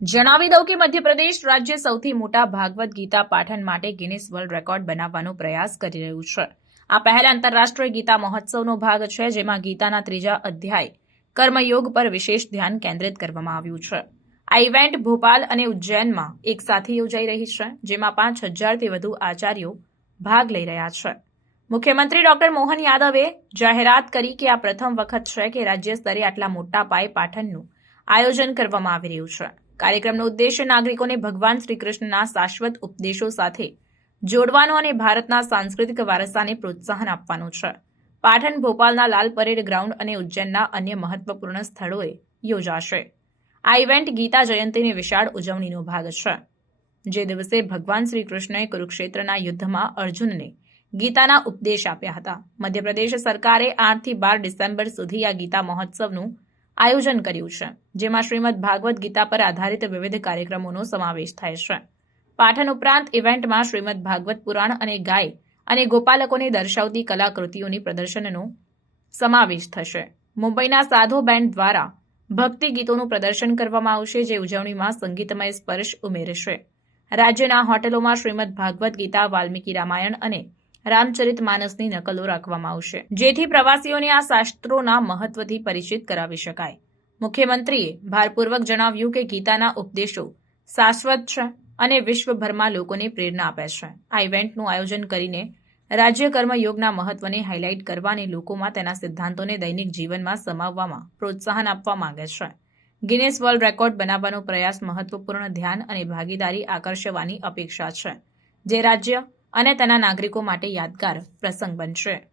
જણાવી દઉં કે મધ્યપ્રદેશ રાજ્ય સૌથી મોટા ભાગવત ગીતા પાઠન માટે ગિનિસ વર્લ્ડ રેકોર્ડ બનાવવાનો પ્રયાસ કરી રહ્યું છે. આ પહેલા આંતરરાષ્ટ્રીય ગીતા મહોત્સવનો ભાગ છે, જેમાં ગીતાના ત્રીજા અધ્યાય કર્મયોગ પર વિશેષ ધ્યાન કેન્દ્રિત કરવામાં આવ્યું છે. આ ઇવેન્ટ ભોપાલ અને ઉજ્જૈનમાં એક સાથે યોજાઈ રહી છે, જેમાં પાંચ હજારથી વધુ આચાર્યો ભાગ લઈ રહ્યા છે. મુખ્યમંત્રી ડોક્ટર મોહન યાદવે જાહેરાત કરી કે આ પ્રથમ વખત છે કે રાજ્ય સ્તરે આટલા મોટા પાયે પાઠનનું આયોજન કરવામાં આવી રહ્યું છે. કાર્યક્રમનો ઉદ્દેશ્ય નાગરિકોને ભગવાન શ્રીકૃષ્ણના શાશ્વત ઉપદેશો સાથે જોડવાનો અને ભારતના સાંસ્કૃતિક વારસાને પ્રોત્સાહન આપવાનો છે. પાઠન ભોપાલના લાલ પરેડ ગ્રાઉન્ડ અને ઉજ્જૈનના અન્ય મહત્વપૂર્ણ સ્થળોએ યોજાશે. આ ઇવેન્ટ ગીતા જયંતીની વિશાળ ઉજવણીનો ભાગ છે. જે દિવસે ભગવાન શ્રી કૃષ્ણએ કુરુક્ષેત્રના યુદ્ધમાં અર્જુનને ગીતાના ઉપદેશ આપ્યા હતા. મધ્યપ્રદેશ સરકારે આઠથી બાર ડિસેમ્બર સુધી આ ગીતા મહોત્સવનું આયોજન કર્યું છે, જેમાં શ્રીમદ ભાગવત ગીતા પર આધારિત વિવિધ કાર્યક્રમોનો સમાવેશ થાય છે. પાઠન ઉપરાંત ઇવેન્ટમાં શ્રીમદ ભાગવત પુરાણ અને ગાય અને ગોપાલકોને દર્શાવતી કલાકૃતિઓની પ્રદર્શનનો સમાવેશ થશે. મુંબઈના સાધો બેન્ડ દ્વારા ભક્તિ ગીતોનું પ્રદર્શન કરવામાં આવશે, જે ઉજવણીમાં સંગીતમય સ્પર્શ ઉમેરશે. રાજ્યના હોટલોમાં શ્રીમદ ભાગવત ગીતા, વાલ્મીકી રામાયણ અને રામચરિત માનસની નકલો રાખવામાં આવશે. જેથી પ્રવાસીઓને આ શાસ્ત્રોના મહત્વથી પરિચિત કરાવી શકાય. મુખ્યમંત્રીએ ભારપૂર્વક જણાવ્યું કે ગીતાના ઉપદેશો શાશ્વત છે અને વિશ્વભરમાં લોકોને પ્રેરણા આપે છે. આ ઇવેન્ટનું આયોજન કરીને રાજ્ય કર્મયોગના મહત્વને હાઇલાઇટ કરવા અને લોકોમાં તેના સિદ્ધાંતોને દૈનિક જીવનમાં સમાવવામાં પ્રોત્સાહન આપવા માંગે છે. ગિનેસ વર્લ્ડ રેકોર્ડ બનાવવાનો પ્રયાસ મહત્વપૂર્ણ ધ્યાન અને ભાગીદારી આકર્ષવાની અપેક્ષા છે. જે રાજ્ય અને તેના નાગરિકો માટે યાદગાર પ્રસંગ બનશે.